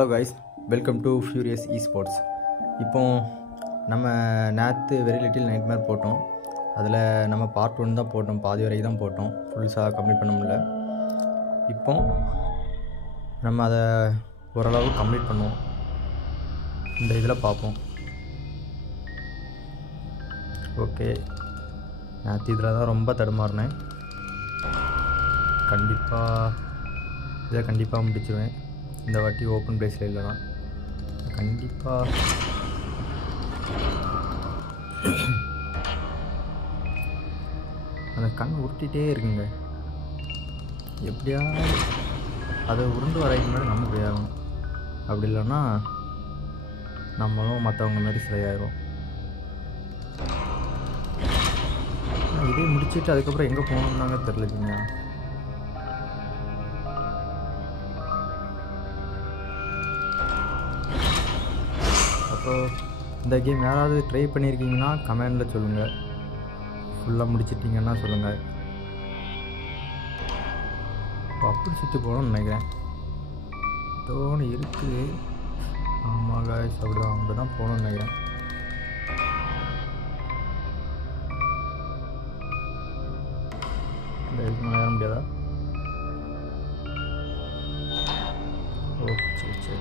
Hello guys, welcome to furious eSports. இப்போ நம்ம நேற்று வெரி லிட்டில் நைட்மேர் போட்டோம். அதில் நம்ம பார்ட் 1 தான் போட்டோம், பாதி வரைக்கும் தான் போட்டோம், ஃபுல்ஸாக கம்ப்ளீட் பண்ண முடியல. இப்போ நம்ம அதை ஓரளவு கம்ப்ளீட் பண்ணுவோம். இந்த இதில் பார்ப்போம். ஓகே, நேற்று இதில் தான் ரொம்ப தடுமாறினேன். இதை கண்டிப்பாக முடிச்சுவேன். இந்த வாட்டி ஓப்பன் பிளேஸில் இல்லைனா கண்டிப்பாக அந்த கண் உருட்டிகிட்டே இருக்குங்க. எப்படியாவது அதை உருண்டு வரைக்கும் முன்னாடி நம்ம போயாகணும். அப்படி இல்லைன்னா நம்மளும் மற்றவங்க மாதிரி சிலையாயிரும். இதே முடிச்சுட்டு அதுக்கப்புறம் எங்கே போகணுன்னாங்க தெரிலங்க. ஸோ இந்த கேம் யாராவது ட்ரை பண்ணியிருக்கீங்கன்னா கமெண்டில் சொல்லுங்கள். ஃபுல்லாக முடிச்சிட்டிங்கன்னா சொல்லுங்கள். இப்போ அப்படி சுற்றி போகணும்னு நினைக்கிறேன். ஏதோ ஒன்று இருக்குது. ஆமாம் காய்ஸ், அப்படி தான் போகணும்னு நினைக்கிறேன். இந்த இதுக்கு மேலே ஏற முடியாதா? ஓ சரி.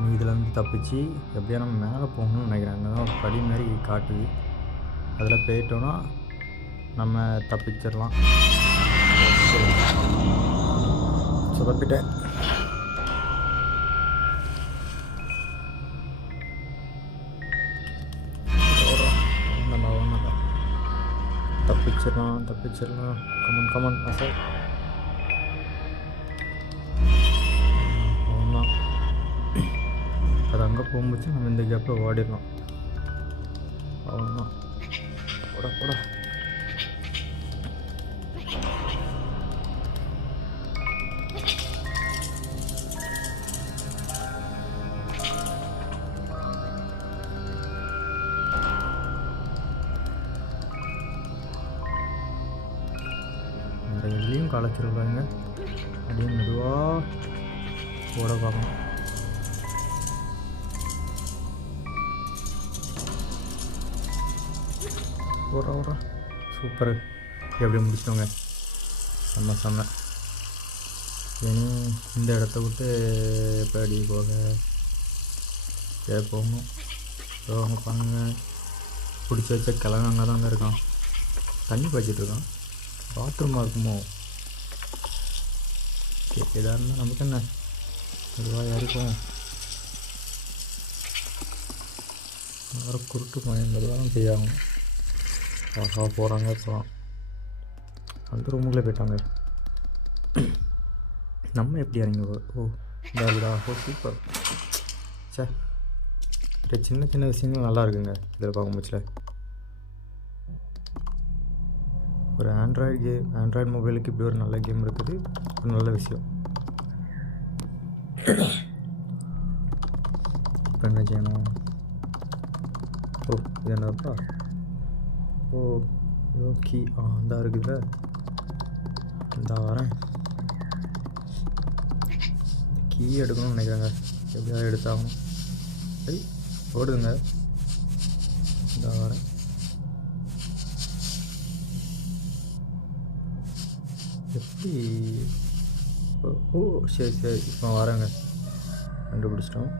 இனி இதிலேருந்து தப்பிச்சு எப்படியா நம்ம மேலே போகணும்னு நினைக்கிறேன். அங்கே தான் ஒரு படி மாதிரி காட்டுது. அதில் போயிட்டோன்னா நம்ம தப்பிச்சிடலாம். சொதப்பிட்டேன். தப்பிச்சிடலாம். கமன் அசை. அது அங்கே போகும்போது நம்ம இந்த கேப்பில் ஓடிடலாம். அவ்வளோதான். போட இந்த எதுலேயும் களைச்சிருப்பாங்க. அப்படியே மெதுவாக போட பார்க்கணும். ஓடுறா சூப்பர். எப்படி முடிச்சிட்டோங்க. செம்ம. இனி இந்த இடத்த விட்டு எப்படி போகணும். அவங்க பாருங்க, பிடிச்சி வச்ச கிழங்கு அங்கே தாங்க இருக்கான். தண்ணி பாய்ச்சிட்டு இருக்கான். பாத்ரூமாக இருக்குமோ? எதாக இருந்தால் நமக்கு என்ன, மெதுவாக இருக்கும். வேறு குருட்டு பையன் மெதுவாக செய்யாகும். போகிறாங்க. அந்த ரூமுக்குள்ளே போயிட்டாங்க. நம்ம எப்படி இறங்க? ஓ இதாகுதா? ஓ சூப்பர். சின்ன விஷயங்கள் நல்லா இருக்குங்க இதில் பார்க்கும்போது. ஒரு ஆண்ட்ராய்டு மொபைலுக்கு இப்படி ஒரு நல்ல கேம் இருக்குது. ஒரு நல்ல விஷயம். இப்போ என்ன செய்யணும்? ஓ இது என்னப்பா? ஓ ஓகே, அந்த இருக்குதுல்ல, இந்த வரேன். இந்த கீ எடுக்கணும்னு நினைக்கிறாங்க. எப்படியாவது எடுத்தாகணும். சரி ஓடுதுங்க. இந்த வரேன். எப்படி? ஓ சரி இப்போ வரேங்க. கண்டுபிடிச்சிட்டோம்.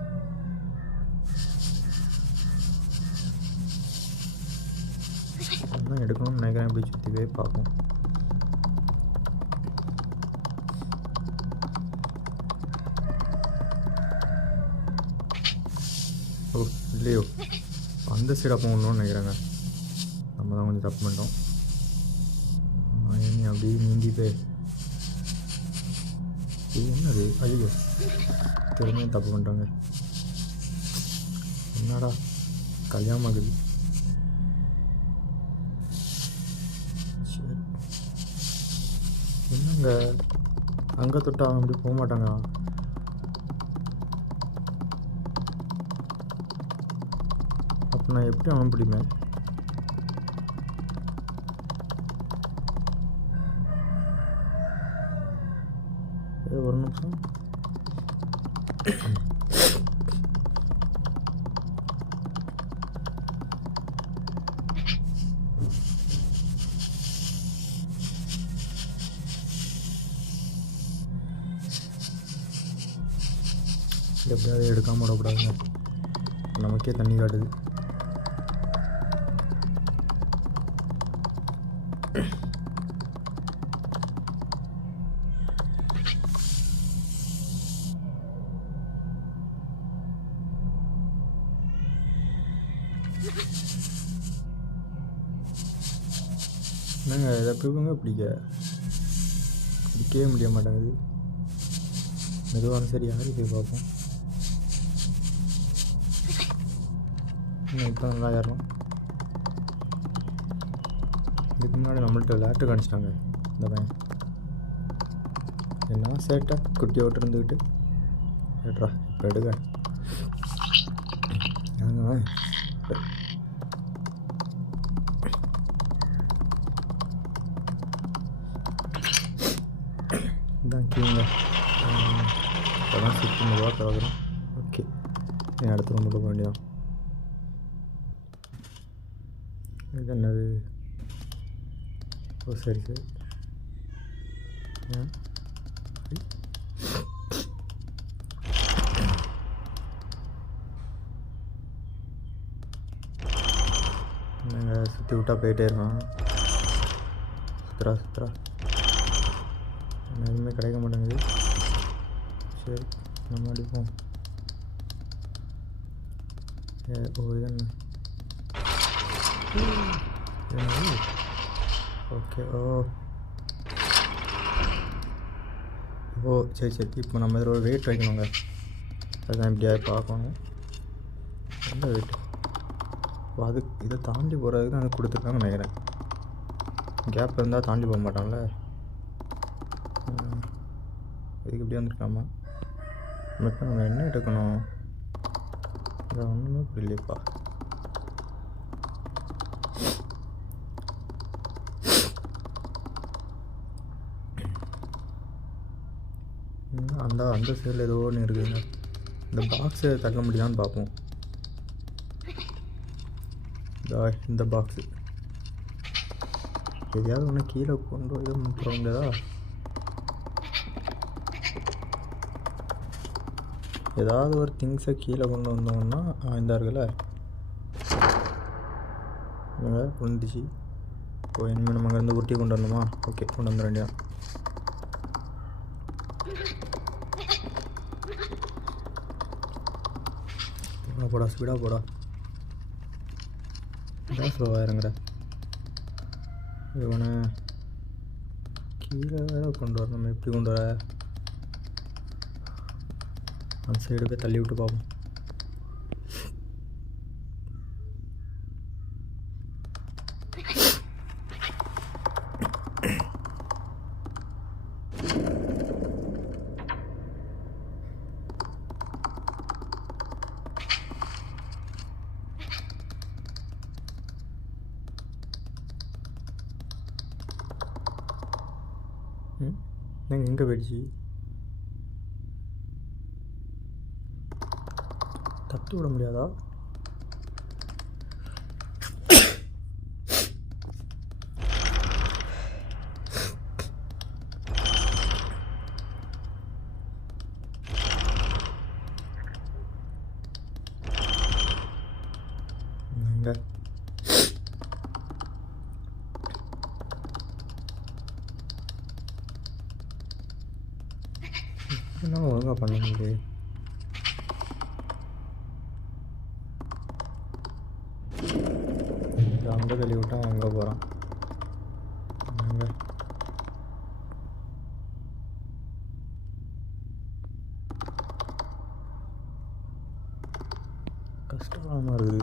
தான் எடுக்கணும்னு நினைக்கிறேன். இப்படி சுற்றி போய் பார்ப்போம். ஓ இல்லையோ, அந்த சைடாக போகணுன்னு நினைக்கிறேங்க. நம்ம தான் கொஞ்சம் தப்பு பண்ணிட்டோம். இனி அப்படியே நீந்தி போய் என்னது? ஐயோ, திரும்பியும் தப்பு பண்ணிட்டாங்க. என்னடா கல்யாணம் ஆகுது. என்னங்க அங்கே தொட்டா அப்படி போக மாட்டாங்க. அப்போ நான் எப்படி அவன் பிடிப்பேன்? ஒரு நிமிஷம். எப்படியாவது எடுக்காமல் விடக்கூடாதுங்க, நமக்கே தண்ணி காட்டுது. என்னங்க இதை எப்படிங்க பிடிக்கவே முடிய மாட்டேங்குது. மெதுவான சரி யாரும் போய் பார்ப்போம். இப்போ நல்லா ஏறலாம். இதுக்கு முன்னாடி நம்மள்ட்ட விளையாட்டு காணிச்சிட்டாங்க இந்த பையன். என்ன சேட்டை குட்டியை விட்டு இருந்துக்கிட்டு ஏட்ரா இப்போ எடுக்க இதான் கீழே இப்போதான் சுற்றி மெதுவாக திறக்கிறோம். ஓகே, என் அடுத்த ரூம் போக வேண்டியதான். இது என்னது? ஓ சரி சரி. நாங்கள் சுற்றி விட்டா போயிட்டே இருக்கோம். சுற்றுறா எதுவுமே கிடைக்க மாட்டேங்குது. சரி நம்ம அடிப்போம். ஓ இது என்ன? ஓகே ஓ சரி இப்போ நம்ம இதில் ஒரு வெயிட் வைக்கணுங்க. அதுதான் இப்படியா பார்க்கணும். எந்த வெயிட்? ஓ அதுக்கு இதை தாண்டி போகிறதுக்கு நான் கொடுத்துருக்காங்கன்னு நினைக்கிறேன். கேப் இருந்தால் தாண்டி போக மாட்டான்ல. இதுக்கு இப்படி வந்துருக்காமா. இப்போ நம்ம என்ன எடுக்கணும்? இதை ஒன்றுமே புரியலையப்பா. அந்த சைடில் ஏதோ ஒன்று இருக்குதுங்க. இந்த பாக்ஸை தள்ள முடியான்னு பார்ப்போம். இந்த பாக்ஸு எதையாவது ஒன்று கீழே கொண்டு போய் போட முடியாதா? ஏதாவது ஒரு திங்ஸை கீழே கொண்டு வந்தோம்னா இந்த இருக்குல்ல விழுந்துச்சு. இப்போ இனிமேல் நம்ம அங்கேருந்து உருட்டி கொண்டு வரணுமா? ஓகே கொண்டு வந்துட வேண்டியதான். போடா ஸ்பீடாக போடா. இதான் ஸ்லோவாக இறங்குற. இவனை கீழே வேற கொண்டு வரணும். நம்ம எப்படி கொண்டு வர? அந்த சைடு போய் தள்ளி விட்டு பார்ப்போம். நாங்கள் எங்கே போயிடுச்சு? தட்டு விட முடியாதா? எங்கே என்ன ஒழுங்காக பண்ண முடியுது? அங்கே தள்ளி விட்டால் அங்கே போகிறான். அங்கே கஷ்டமாக இருக்குது.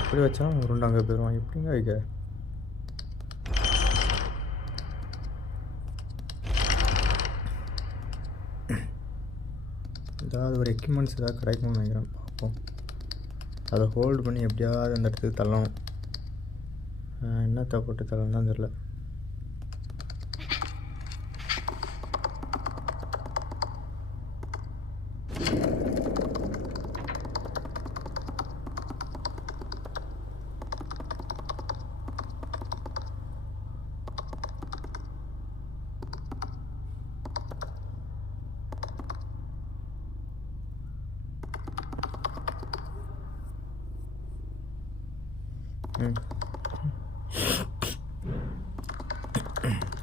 எப்படி வச்சா உருண்டு அங்கே போயிடுவான். எப்படிங்க வைக்க? ஏதாவது ஒரு எக்யூப்மெண்ட்ஸ் ஏதாவது கிடைக்கும்னு நினைக்கிறேன். பார்ப்போம். அதை ஹோல்டு பண்ணி எப்படியாவது அந்த இடத்துக்கு தள்ளணும். என்னத்தை போட்டு தள்ளணும் தான் தெரில.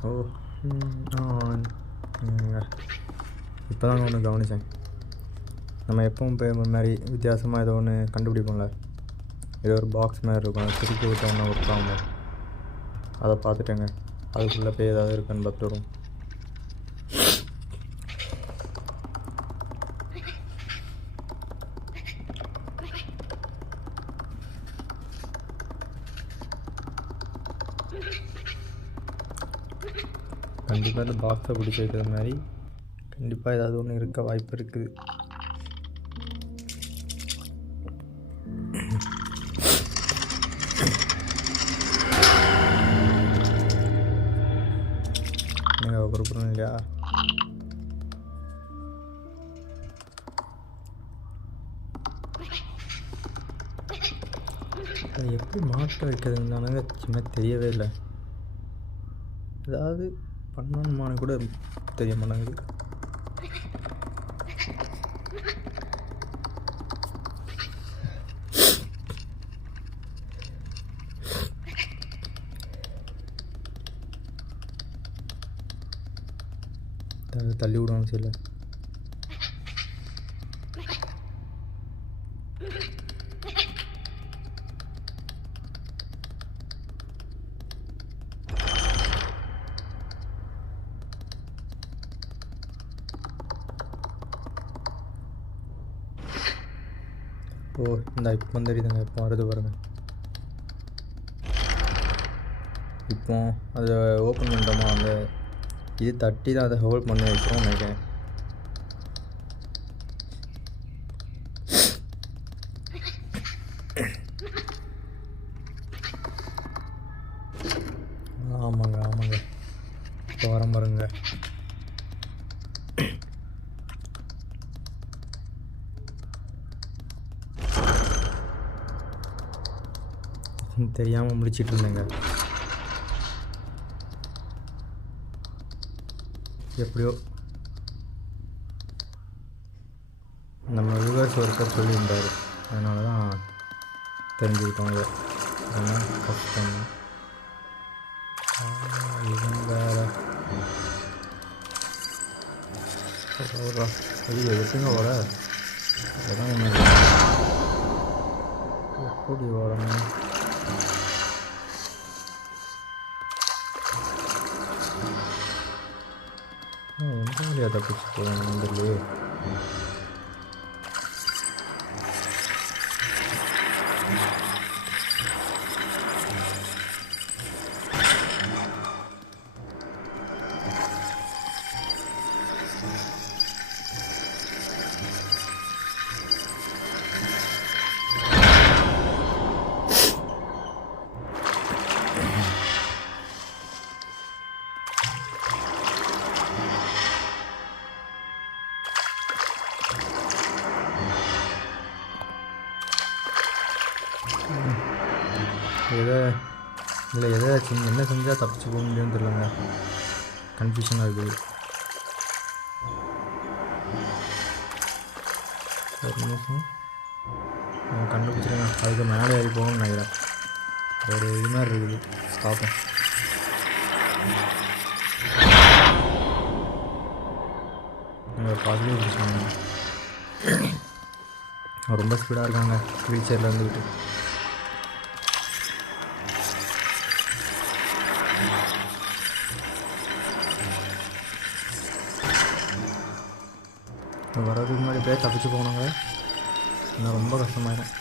ஓ இப்போ தாங்க ஒன்று கவனித்தேன். நம்ம எப்பவும் போய் மாதிரி வித்தியாசமாக ஏதோ ஒன்று கண்டுபிடிப்போம்ல, ஏதோ ஒரு பாக்ஸ் மாதிரி இருக்கும், அதை திருப்பி விட்டோம்னா ஒர்க் ஆகும். அதை பார்த்துட்டேங்க. அதுக்குள்ளே போய் ஏதாவது இருக்குன்னு பார்த்துட்டு வரும். கண்டிப்பாக இந்த பாக்ஸை பிடிச்சி வைக்கிற மாதிரி கண்டிப்பாக ஏதாவது ஒன்று இருக்க வாய்ப்பு இருக்குது. நீங்கள் குறிப்பிடணும் இல்லையா? அது எப்படி மாட்ட வைக்கிறதுனால சின்ன தெரியவே இல்லை. ஏதாவது பண்ணணுமான்னு கூட தெரிய மாட்டேங்குது. தள்ளி விடணும் சில. ஓ இந்த இப்போ தெரியுதுங்க. இப்போ வருது பாருங்கள். இப்போ அதை ஓப்பன் பண்ணிட்டோமா, அந்த இது தட்டி தான் அதை ஹோல்ட் பண்ணி வைக்கிறோம் நினைக்கிறேன். ஆமாங்க இப்போ வர பாருங்க. தெரியாமல் முடிச்சிட்டு இருந்தேங்க. எப்படியோ நம்ம ரிவர்ஸ் ஒர்க்கர் சொல்லியிருந்தார், அதனால தான் தெரிஞ்சுக்கிட்டோம். அதனால் கஷ்டம். வேறு ஐயோ எப்படிங்க வர அதான் ஒன்று எப்படி வரணும். எந்த வழியாக தப்பிச்சு போகணும் இல்லையே. இதில் எதாச்சும் என்ன செஞ்சால் தப்பிச்சு போக முடியும்னு தெரியலங்க. கன்ஃபியூஷனாக இருக்குது. ஒரு நிமிஷம் கண்டுபிடிச்சிருங்க. அதுக்கு மேலே ஏறி போகணும்னு நினைக்கிறேன். ஒரு இது மாதிரி இருக்குது, பார்ப்போம். பாதிலே பிடிச்சாங்க. ரொம்ப ஸ்பீடாக இருக்காங்க வீல் சேரில் வந்துக்கிட்டு. வர்றதுக்கு முன்னாடி போய் தப்பிச்சு போகணுங்க. இன்னும் ரொம்ப கஷ்டமாயிடும்.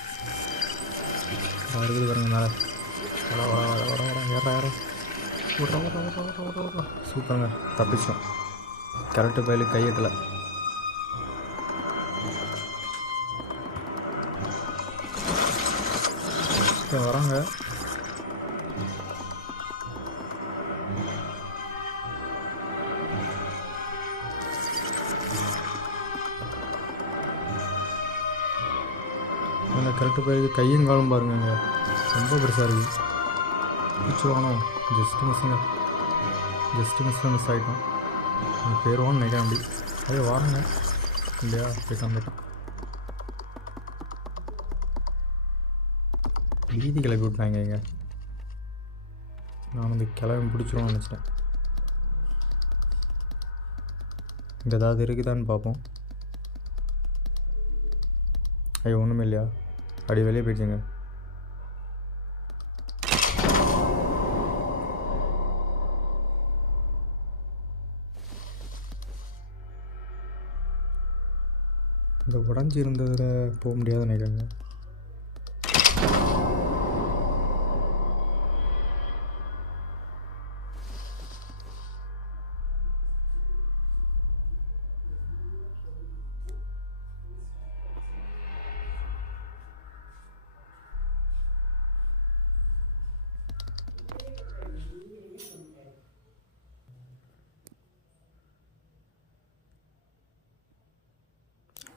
வருது பாருங்க மேலே. வர வர வர வர வர ஏற ஏற விட்ற வர வர வர வர வர. சூப்பருங்க, தப்பிச்சோம். கரெக்டு பயிலுக்கு கையெட்டலை. வராங்க. அந்த கரெக்டாக போயிருக்கு. கையும் காலும் பாருங்க, ரொம்ப பெருசாக இருக்குது. பிடிச்சி வாங்கணும். ஜஸ்ட்டு மிஸ் ஆகிட்டோம். அந்த பேருவான்னு நினைக்கிறேன். அப்படி அதே வாருங்க இல்லையா, பேசாமல் போயிட்டான். வீதி கிளப்பி விட்டாங்க. இங்கே நான் வந்து கிளம்பி பிடிச்சிருவோம்னு நினச்சிட்டேன். இங்கே ஏதாவது இருக்குதான்னு பார்ப்போம். ஐயோ ஒன்றுமே இல்லையா, அப்படி வெளியே போயிடுச்சுங்க. இந்த உடஞ்சி இருந்ததில் போக முடியாதுன்னு நினைக்கிறேங்க.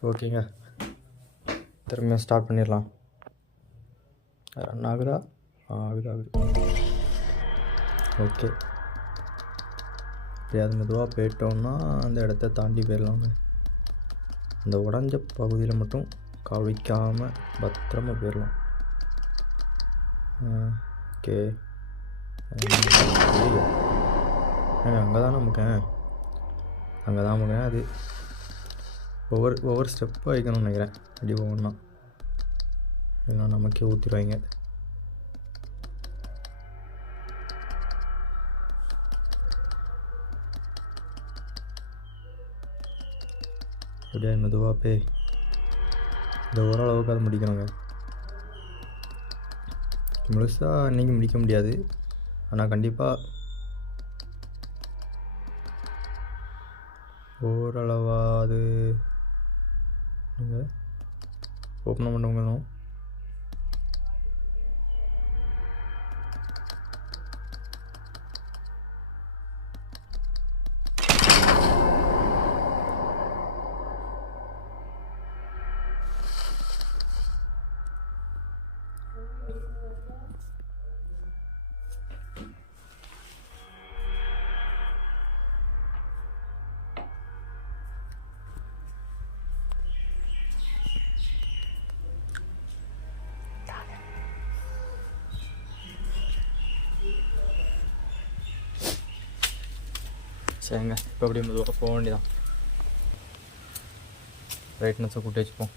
ஓகேங்க, திரும்ப ஸ்டார்ட் பண்ணிடலாம். ரன் ஆகுதா? ஆகுது. ஓகே, எப்படியாவது மெதுவாக போயிட்டோம்னா அந்த இடத்த தாண்டி போயிடலாங்க. அந்த உடஞ்ச பகுதியில் மட்டும் கால் வைக்காமல் பத்திரமா போயிடலாம். ஓகே, அங்கே தான் நமக்கு அது ஒவ்வொரு ஸ்டெப்பாக வைக்கணும்னு நினைக்கிறேன். அப்படி ஒவ்வொன்றா இல்லைனா நமக்கே ஊற்றிடுவாங்க. எப்படியா மெதுவாக போய் இந்த ஓரளவுக்கு அதை முடிக்கணுங்க. முழுசாக இன்றைக்கி முடிக்க முடியாது, ஆனால் கண்டிப்பாக ஓரளவாக அது நீங்கள் ஓப்பன் பண்ணுவோம். சரிங்க, இப்போ அப்படியே மெதுவாக போக வேண்டியதான். பிரைட்னஸை கூட்டி வச்சுப்போம்.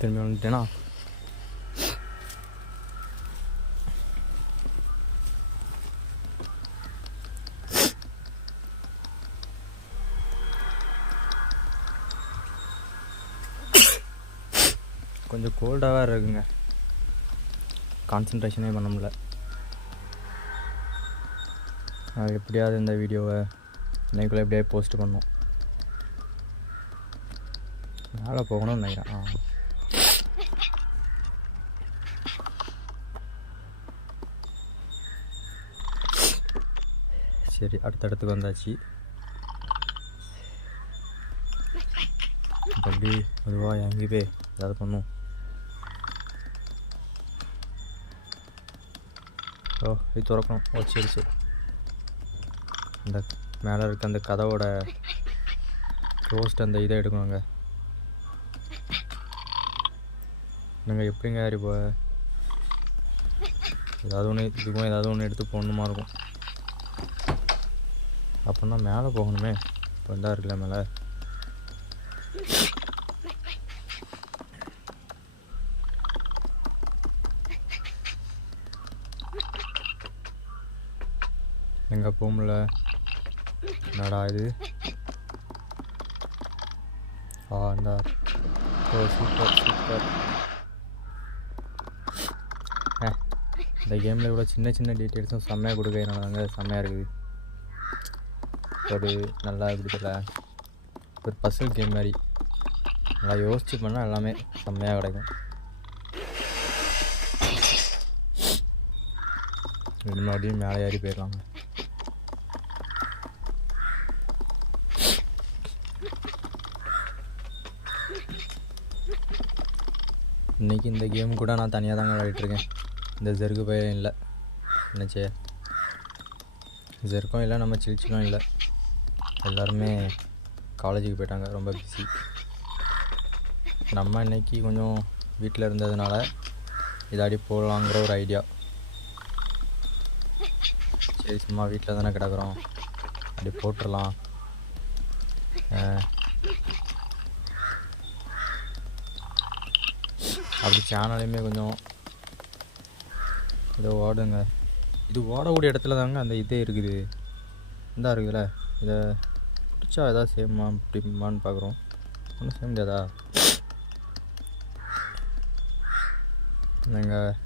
திரும்பி வந்துட்டேன்னா கொஞ்சம் கோல்டாக இருக்குங்க, கான்சன்ட்ரேஷனே பண்ண முடியல. எப்படியாவது இந்த வீடியோவை இன்னைக்குள்ளே எப்படியாவது போஸ்ட் பண்ணோம். மேலே போகணும்னு நினைக்கிறேன். சரி, அடுத்த இடத்துக்கு வந்தாச்சு. அப்படி அதுவாக எங்கே போய் ஏதாவது பண்ணும். ஓ, இது திறக்கணும். ஓ சரி, இந்த மேலே இருக்க அந்த கதவோட ரோஸ்ட் அந்த இதை எடுக்கணுங்க. நீங்கள் எப்படிங்க இப்போ ஏதாவது ஒன்று எடுத்து போடணுமா இருக்கும். அப்படின்னா மேலே போகணுமே. இப்போ வந்தா இருக்குல்ல மேலே. எங்கே போகல. என்னடா இது? இந்த சூப்பர். இந்த கேமில் கூட சின்ன டீட்டெயில்ஸும் செம்மையாக கொடுக்கறதுனால செம்மையாக இருக்குது. ஒரு நல்லா எப்படி தெரியல, ஒரு பசில் கேம் மாதிரி நல்லா யோசிச்சு பண்ணால் எல்லாமே செம்மையாக கிடைக்கும். மறுபடியும் மேலே ஏறி போயிடலாங்க. இன்றைக்கி இந்த கேம் கூட நான் தனியாக தாங்க விளையாடிட்டுருக்கேன். இந்த ஜெருக்கு பையன் இல்லை, என்னச்சே ஜெருக்கும் இல்லை, நம்ம சில்ச்சிலும் இல்லை. எல்லாருமே காலேஜுக்கு போயிட்டாங்க, ரொம்ப பிஸி. நம்ம இன்றைக்கி கொஞ்சம் வீட்டில் இருந்ததுனால இதாடி போடலாங்கிற ஒரு ஐடியா. சரி, சும்மா வீட்டில் தானே கிடக்குறோம், அப்படி போட்டுடலாம். அப்படி சேனலையுமே கொஞ்சம் இதை ஓடுங்க. இது ஓடக்கூடிய இடத்துல தாங்க அந்த இதே இருக்குது, இந்தா இருக்குதுல்ல. இதை பிடிச்சா எதாவது சேமா அப்படிமான்னு பார்க்குறோம். ஒன்றும் செய்ய முடியாதா? நாங்கள்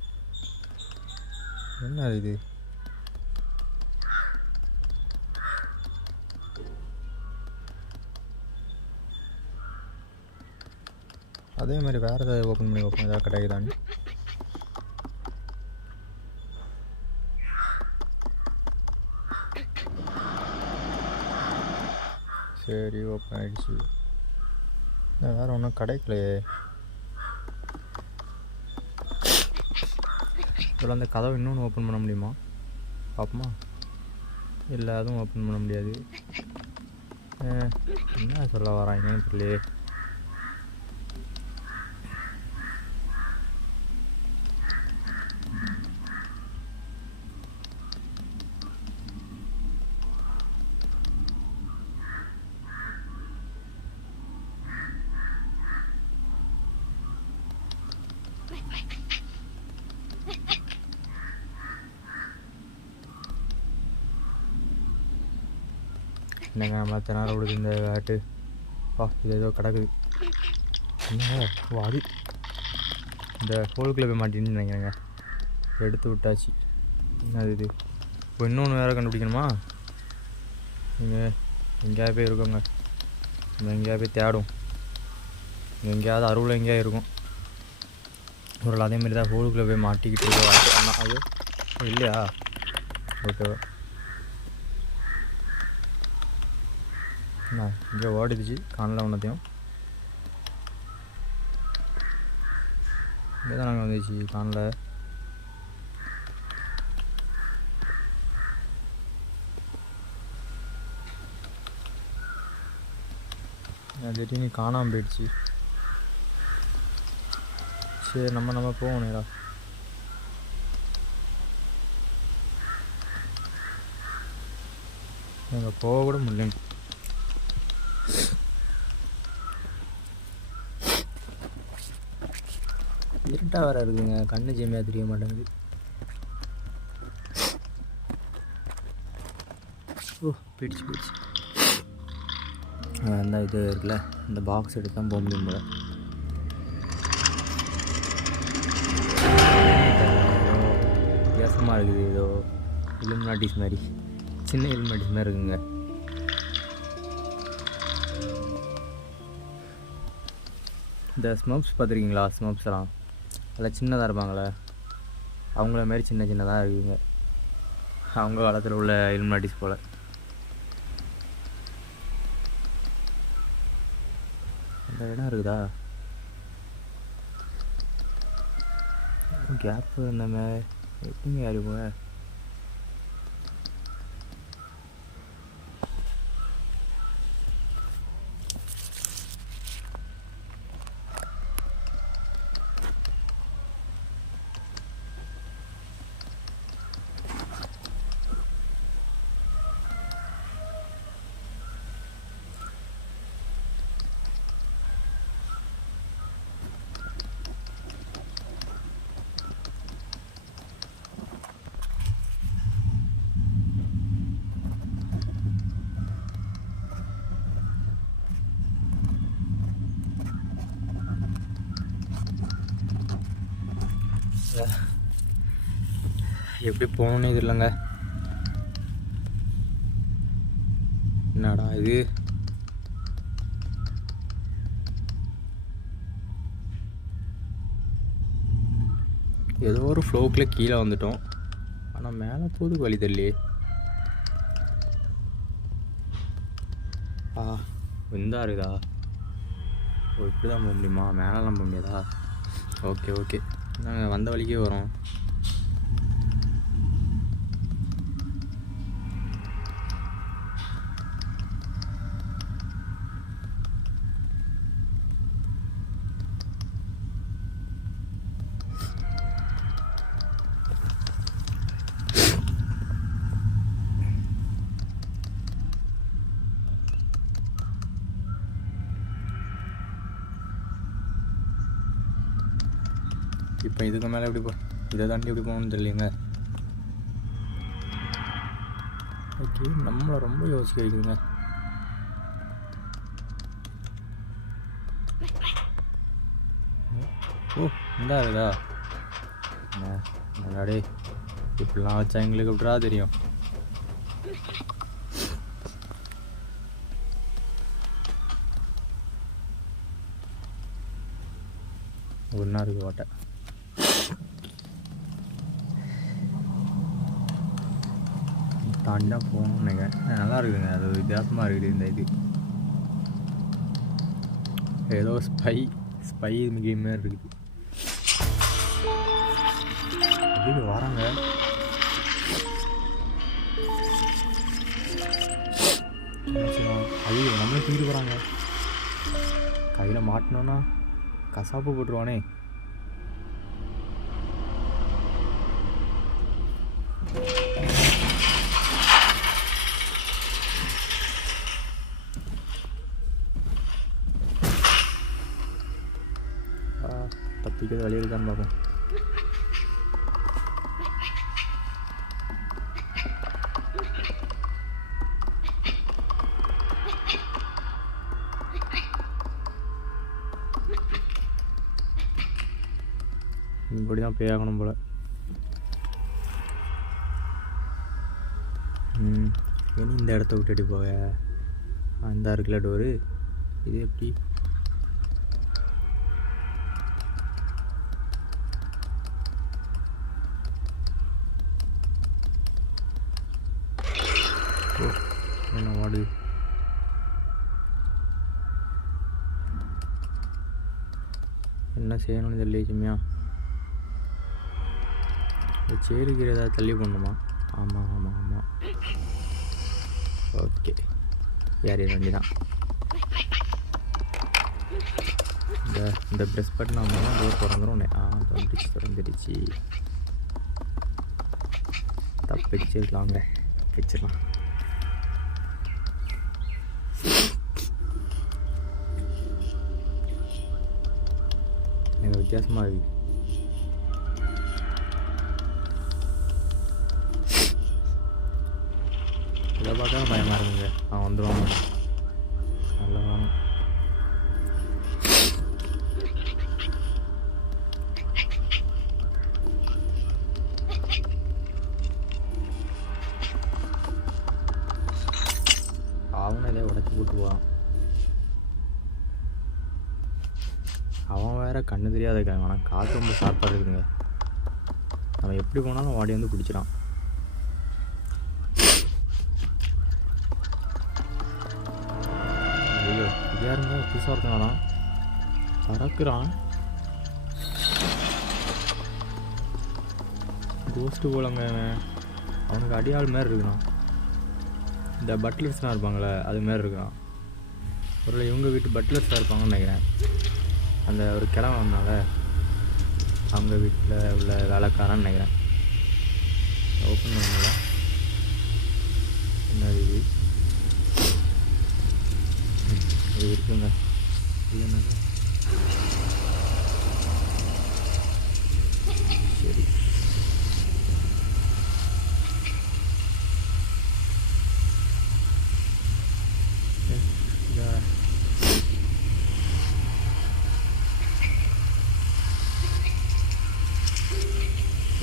என்ன இது அதே மாதிரி வேறு ஏதாவது ஓப்பன் பண்ணி வைப்போம், ஏதாவது கிடைக்குதான்னு. சரி, ஓப்பன் ஆகிடுச்சு. வேறு ஒன்றும் கிடைக்கலையே. இதில் அந்த கதவை இன்னொன்று ஓப்பன் பண்ண முடியுமா பார்ப்போமா? இல்லை, அதுவும் ஓப்பன் பண்ண முடியாது. என்ன சொல்ல வராங்கன்னு தெரியலையே. என்னங்க நம்மளை திணற விடுது இந்த விளையாட்டு. இது ஏதோ கிடக்குது. என்னங்க அது இந்த ஹோலுக்குள்ளே போய் மாட்டின்னு நினைக்கிறேங்க. எடுத்து விட்டாச்சு. என்னது இது? இப்போ இன்னொன்று வேறு கண்டுபிடிக்கணுமா? நீங்கள் எங்கேயாவது போய் இருக்கோங்க, நம்ம எங்கேயாவது போய் தேடும். எங்கேயாவது அருவில் எங்கேயா இருக்கும் ஒரு அதேமாரி தான். ஹோலுக்குள்ளே போய் மாட்டிக்கிட்டு இருக்கோம். அது இல்லையா? ஓகே, இங்கே ஓடிடுச்சு, காணல ஒன்றத்தையும். இங்கே தான் நாங்கள் வந்துச்சு, காணல. திடீர்னு காணாமல் போயிடுச்சு. சரி, நம்ம போவோம் நேரா. எங்கள் போக கூட முடியல. இருட்டாக வேறு இருக்குதுங்க, கண்ணு ஜெமியாக தெரிய மாட்டேங்குது. போயிடுச்சு. அந்த இது இருக்குல்ல, இந்த பாக்ஸ் எடுத்து தான் போக முடியும் போல. வித்தியாசமாக இருக்குது, ஏதோ இலுமினாட்டிஸ் மாதிரி, சின்ன இலுமினாட்டிஸ் மாதிரி இருக்குங்க. இந்த ஸ்மப்ஸ் பார்த்துருக்கீங்களா? ஸ்மப்ஸ்லாம் அதில் சின்னதாக இருப்பாங்களே, அவங்கள மாரி சின்னதாக இருக்குதுங்க. அவங்க காலத்தில் உள்ள இலுமினாட்டிஸ் போல். அந்த இடம் இருக்குதா? கேப்பு இந்த மாதிரி எப்படிங்க யாருங்க? எப்படி போகணுன்னு இது இல்லைங்க. இது? ஏதோ ஒரு ஃப்ளோக்கில் கீழே வந்துட்டோம். ஆனால் மேலே போதுக்கு வழி தெரியலையே. விந்தா இருக்குதா? ஓ, இப்படி தான் போக முடியுமா? மேலெலாம் போக முடியாதா? ஓகே ஓகே, நாங்கள் வந்த வழிக்கே வரோம். இப்போ இதுக்கு மேலே எப்படி இதை தாண்டி எப்படி போகணும்னு தெரியலைங்க. ஓகே, நம்மளை ரொம்ப யோசிக்க வைக்குதுங்க. ஓ, இந்தா இருக்குதா? நல்லாடே, இப்படிலாம் வச்சா எங்களுக்கு எப்படா தெரியும்? ஒன்றா இருக்குது ஓட்டை. தாண்டி தான் போகணும்னு நினைக்கிறேன். நல்லா இருக்குதுங்க, அது வித்தியாசமாக இருக்குது. இந்த இது ஏதோ ஸ்பை கேம் மாதிரி இருக்குது. அது வராங்க. ஐயோ, நம்மளே தூக்கிட்டு போகிறாங்க. கையில் மாட்டினோன்னா கசாப்பு போட்டுருவானே. தப்பிக்கிறது வழி இருக்கான்னு பார்ப்போம். இப்படி தான் போய் ஆகணும் போல். இனி இந்த இடத்த விட்டுட்டு போக அந்த இருக்குல்ல டோரு, இது எப்படி? என்ன வாடு? என்ன செய்யணும்னு தெரியல சிம்மியா. சேரிக்கிற ஏதாவது தள்ளி போடணுமா? ஆமாம் ஆமாம் ஆமாம். ஓகே, யார் வண்டி தான். இந்த ப்ரெஸ் பட்டன் நம்ம தான் டோர் திறந்துடும். திறந்துடுச்சு. தப்பிச்சிடலாங்க, வச்சிடலாம். எனக்கு வித்தியாசமாக இருக்குது. இதை பார்த்தா பயமாக இருக்குங்க. வந்துடுவாங்க. நல்லா வாங்க. அவனை உடச்சி போட்டுருவான். அவன் வேற கண்ணு தெரியாத இருக்காங்க. ஆனால் காற்று ரொம்ப ஷார்ப்பாக இருக்குதுங்க. அவன் எப்படி போனாலும் வாடி வந்து பிடிச்சிடான். ஐயோ, யாருங்க புதுசாக இருக்கானா? பறக்குறான். கோஸ்ட்டு போலங்க. அவனுக்கு அடியாள் மாரி இருக்குறான். இந்த பட்லர்ஸ்லாம் இருப்பாங்களே அது மாரி இருக்கான். ஒரு இவங்க வீட்டு பட்லர்ஸாக இருப்பாங்கன்னு நினைக்கிறேன். அந்த ஒரு கிழமை வந்தனால அவங்க வீட்டில் உள்ள வேலைக்காரன்னு நினைக்கிறேன். ஓப்பன் பண்ணல. என்ன இது இருக்குங்க. இது என்னங்க? சரி,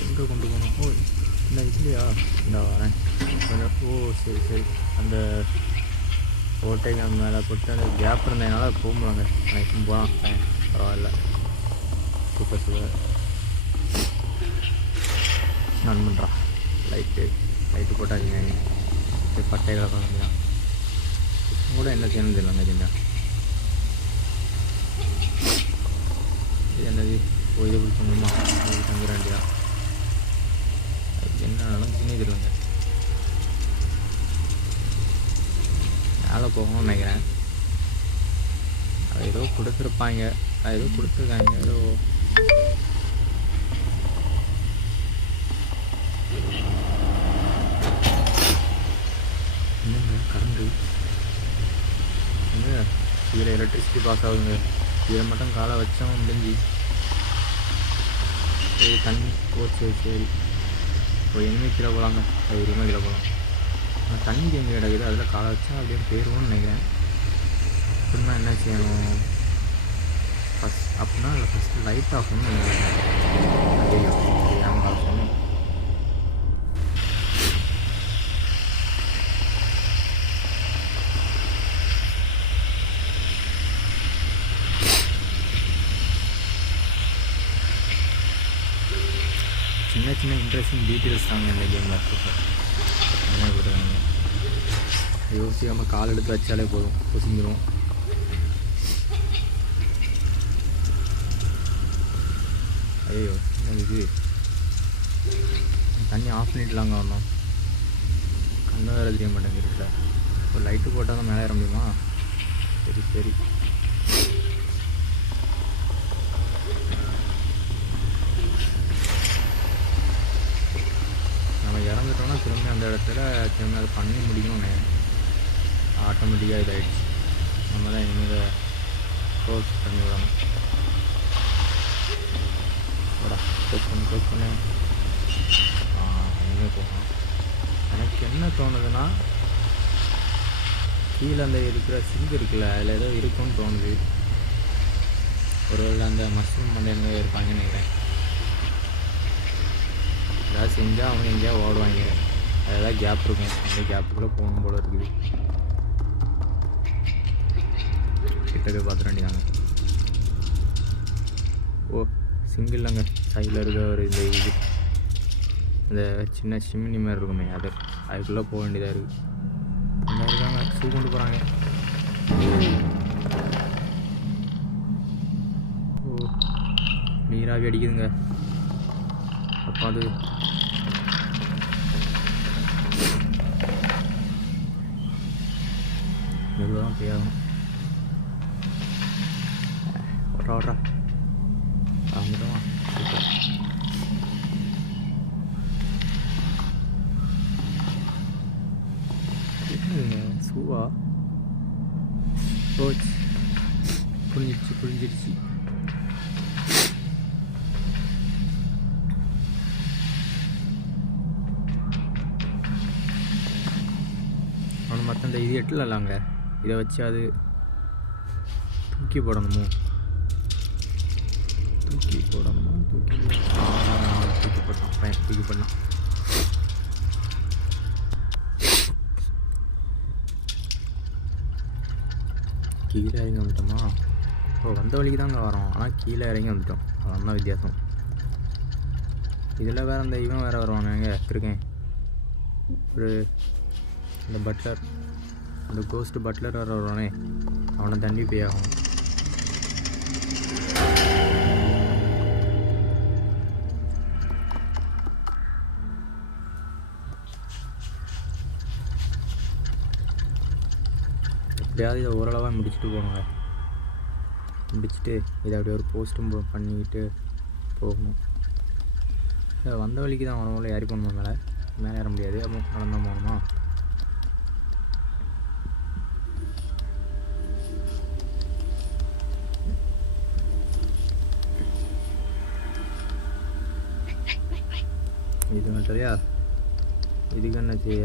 எங்கே கொண்டு போகணும்? ஓ, இந்த இதுலையா? இந்த வரேன். ஓ சரி சரி, அந்த கோட்டைக்கு மேலே போட்டு அந்த கேப் இருந்ததுனால போக முடியலங்க. ஆனால் இப்போ போகலாம், பரவாயில்ல. Super super. நான் பண்ணுறான் லைட்டு போட்டாச்சுங்க. பட்டைகளை பார்க்க தான் கூட என்ன செய்யணும் தெரியலங்க. தெரிஞ்சா இது என்னது இதை பிடிச்சோம்மா தங்குற வேண்டியதான். என்ன நடந்துச்சுன்னே தெரியலங்க. மேலே போகணும்னு நினைக்கிறேன். அது ஏதோ கொடுத்துருப்பாங்க, அது ஏதோ கொடுத்துருக்காங்க. ஏதோ என்னங்க கரண்டு எங்க கீழே எலக்ட்ரிசிட்டி பாஸ் ஆகுதுங்க. இதில் மட்டும் காலை வச்சோம் முடிஞ்சு. சரி தண்ணி போச்சு. சரி இப்போ இனிமேல் கீழே போகலாங்க, தைரியமாக கீழே போகலாம். ஆனால் தண்ணி எங்கே கிடக்குது, அதில் காலை வச்சா அப்படியே போயிடுவோம்னு நினைக்கிறேன். அப்படின்னா என்ன செய்யணும் அப்படின்னா அதில் ஃபஸ்ட்டு லைட் ஆஃப் பண்ணணும் நினைக்கிறேன். ஐயோ தெரியாமல் ஆஃப் பண்ணணும். சின்ன சின்ன இன்ட்ரெஸ்டிங் டீட்டெயில்ஸ் தாங்க இந்த கேமில் இருக்குது. என்ன கொடுத்துருக்காங்க யோசிக்காமல் கால் எடுத்து வச்சாலே போதும், பொசிஞ்சிரும். ஐயோ என்ன இது, தண்ணி ஆஃப் பண்ணிடலாங்க. வரணும் கண்ணு வேறு தெரிய மாட்டேங்க இருக்குல்ல. இப்போ லைட்டு போட்டால் தான் மேலே ஏற முடியுமா? சரி நம்ம இறந்துட்டோம்னா திரும்பி அந்த இடத்துல திரும்பி அதை பண்ணி முடிக்கணும்னு ஆட்டோமேட்டிக்காக இதாகிடுச்சு. நம்ம தான் இனிமேல் க்ளோஸ் பண்ணி விடணும். க்ளோஸ் பண்ணு இனிமேல் போகணும். எனக்கு என்ன தோணுதுன்னா கீழே அந்த இருக்கிற சிங்க் இருக்குல்ல, அதில் ஏதோ இருக்குன்னு தோணுது. ஒருவேளை அந்த மஷ்ரூம் மண்டைங்க இருப்பாங்கன்னு நினைக்கிறேன். ஏதாவது செஞ்சால் அவங்க எங்கேயா ஓடுவாங்க, அதெல்லாம் கேப் இருக்கும். அந்த கேப்புக்குள்ளே போகணும் போல இருக்குது. கிட்டக்க பார்த்துட வேண்டியதாங்க. ஓ சிங்கிள் இல்லைங்க, சைடில் இருக்க ஒரு இது இந்த சின்ன சிம்னி மாதிரி இருக்குமே, அதுக்குள்ளே போக வேண்டியதாக இருக்குது. இந்த இருக்காங்க ஷூ கொண்டு போகிறாங்க. ஓ நீராவி அடிக்குதுங்க. அப்போ அது மெதுவாக தான் போயாகணும். ஓட்றா வந்துடுவான். சூவா போச்சு, புரிஞ்சிடுச்சு. அவனை மற்ற அந்த இது எட்டலாங்க, இதை வச்சு அது தூக்கி போடணுமோ தூக்கி போட்டான். தூக்கி போடலாம். கீழே இறங்கி வந்துட்டோமா? இப்போ வந்த வழிக்கு தாங்க வரோம், ஆனால் கீழே இறங்கி வந்துட்டோம். அதான் தான் வித்தியாசம். இதில் வேறு அந்த இவன் வேறு வருவானுங்க இருக்கேன். ஒரு அந்த பட்லர், அந்த கோஸ்ட் பட்லர் வேறு வருவானே, அவனை தண்ணி போய் ஆகும். எப்படியாவது இதை ஓரளவாக முடிச்சுட்டு போகணுங்க. முடிச்சுட்டு இதை அப்படியே ஒரு போஸ்ட்டும் பண்ணிக்கிட்டு போகணும். வந்த வழிக்கு தான் வரவங்கள ஏறி போகணுமா? மேலே ஏற முடியாது, அப்போ நடந்தான் போகணுமா? இது மட்டும் இதுக்கு என்ன செய்ய?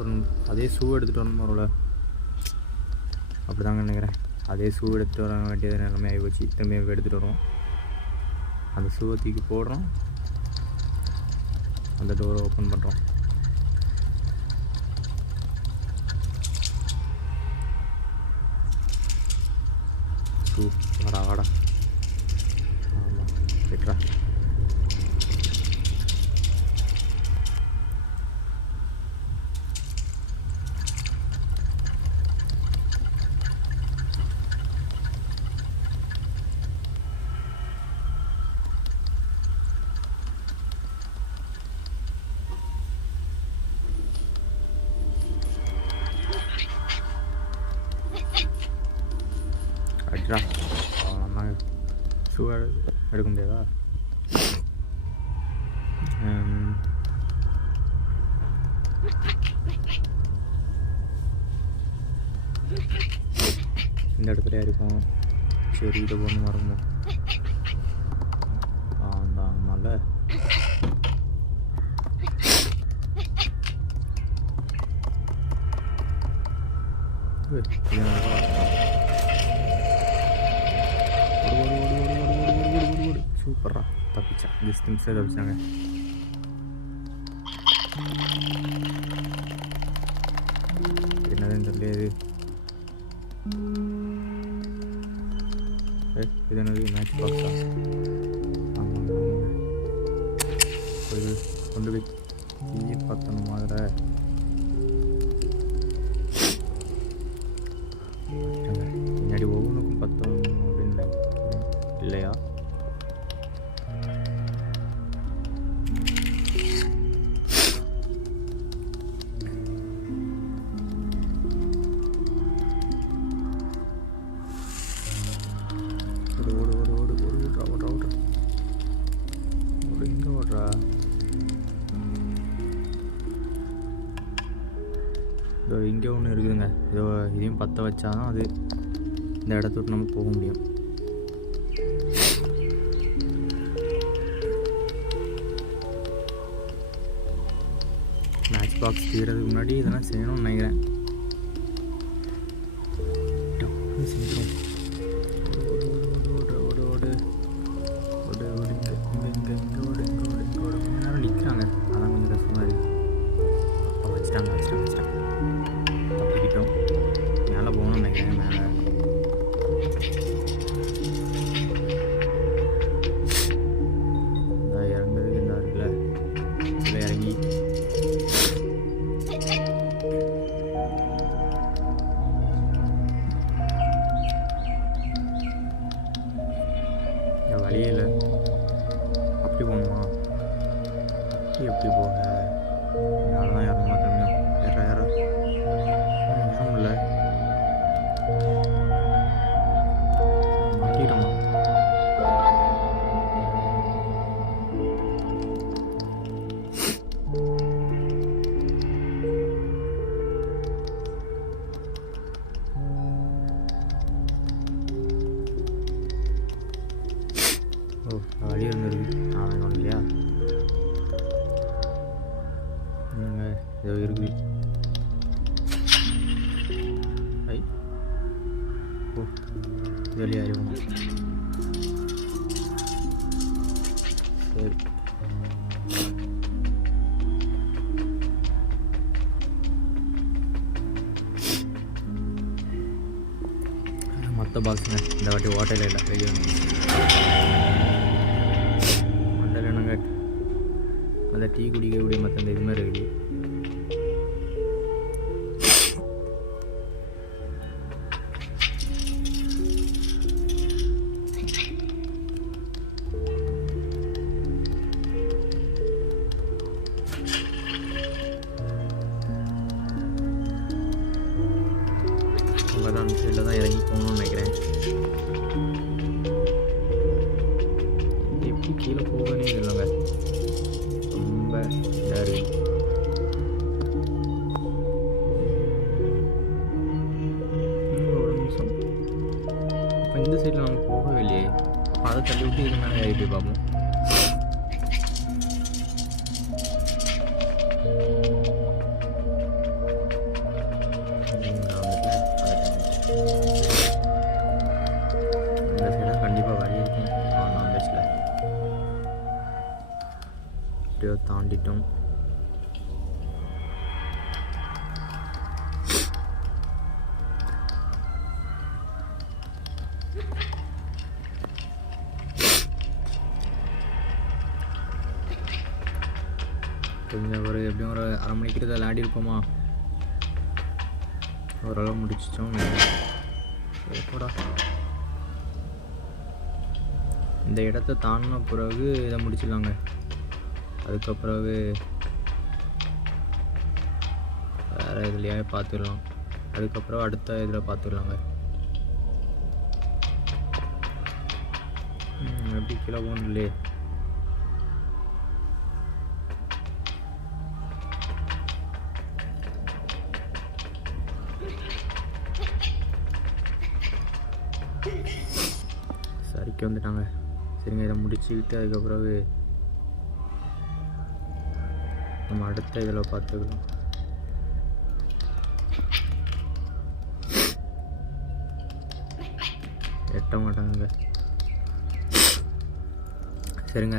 ஒரு அதே ஷூ எடுத்துகிட்டு வரணுமா? ஒரு அப்படி தாங்க நினைக்கிறேன். அதே ஷூ எடுத்துகிட்டு வர வேண்டியது நிலைமை ஆகி போச்சு. திரும்பியும் எடுத்துகிட்டு வருவோம். அந்த ஷூவை தூக்கி போடுறோம். அந்த டோரை ஓப்பன் பண்ணுறோம். வாடா வாடா. ஆமாம் விட்றா. அட்ரா அவ்வளோதான். ஷூ எடுக்க முடியாதா? இந்த இடத்துல இருக்கும். சரி இதை ஒன்று வருமோ? அந்த ஆமாம்ல. சூப்பரா தப்பிச்சேன். ஜஸ்ட் மிஸ்ஸாக தப்பிச்சாங்க. என்னதுன்னு தெரியல. இது என்னது? மேட்ச் பாக்ஸா? ஆமாங்க ஆமாங்க. இது கொண்டு போய் தீ பற்றணும் அதில். பின்னாடி ஒவ்வொன்றுக்கும் பற்றணும் அப்படின்னு இல்லையா? இதோ இங்கே ஒன்று இருக்குதுங்க. இதோ இதையும் பற்ற வச்சா தான் அது இந்த இடத்த விட்டு நம்ம போக முடியும். மேட்ச் பாக்ஸ் தீரதுக்கு முன்னாடி இதெல்லாம் செய்யணும்னு நினைக்கிறேன். செஞ்சிடும். நிற்கிறாங்க. அதான் கொஞ்சம் கஷ்டமாக இருக்குது. அப்போ வச்சுட்டாங்க. தப்பிக்கிட்டோம். மேலே போகணும்னு நினைக்கிறேன். மேலே இந்த இறங்குறதுக்கு இந்த இருக்குல்ல, இதில் இறங்கி வழியே இல்லை. அப்படி போகணுமா? எப்படி போக? அதனால தான் இறங்க மாட்டேங்க. ஏற முடியல. மாட்டிட்டோமா? ஓ வழி இருந்துருக்கு. நான் இல்லையா? ஏதோ இருக்குது. ஐ ஓ வெளியே அறிவோம். சரி மொத்த பாக்ஸுங்க. இந்த வாட்டி ஓட்டையில் இல்லை, வெளியே மண்டல என்னங்க அந்த டீ குடிக்கக்கூடிய மற்ற அந்த இது மாதிரி இருக்குது. அந்த சைடில் தான் இறங்கி போகணும்னு நினைக்கிறேன். எப்படி கீழே போகவே இல்லைங்க. ரொம்ப இதாக இருக்குது. ஒரு நிமிஷம். இப்போ இந்த சைடில் நம்ம போகவே இல்லையே. அப்போ அதை தள்ளி விட்டு இது மேலே ஏறி போய் பார்ப்போம். இந்த சைடாக கண்டிப்பாக வழி இருக்கும். நான் பெஸ்ட்டில் எப்படியோ தாண்டி தாண்டிட்டோம். கொஞ்சம் எப்படியும் ஒரு அரை மணிக்கு இதை விளையாடி இருப்போமா. ஓரளவு முடிச்சிட்டோம். போடா, இந்த இடத்த தாண்டின பிறகு இதை முடிச்சிடலாங்க. அதுக்கப்பிறகு வேறு இதுலையே பார்த்துடலாம். அதுக்கப்புறம் அடுத்த இதில் பார்த்துடலாங்க. எப்படி கீழே போகணும் இல்லையே. சரிக்கு வந்துட்டாங்க. சரிங்க, இதை முடிச்சுக்கிட்டு அதுக்கப்புறம் நம்ம அடுத்த இதில் பார்த்துக்கலாம். எட்ட மாட்டாங்க. சரிங்க,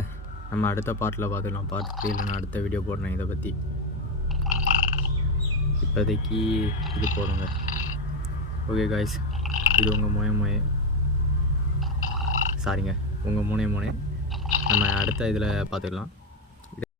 நம்ம அடுத்த பார்ட்டில் பார்த்துக்கலாம். பார்ட் 3ல நான் அடுத்த வீடியோ போடுறேன் இதை பற்றி. இப்போதைக்கு இது போடுங்க. ஓகே காய்ஸ், இது உங்கள் மோயே சாரிங்க, உங்கள் மூணே நம்ம அடுத்த இதில் பார்த்துக்கலாம்.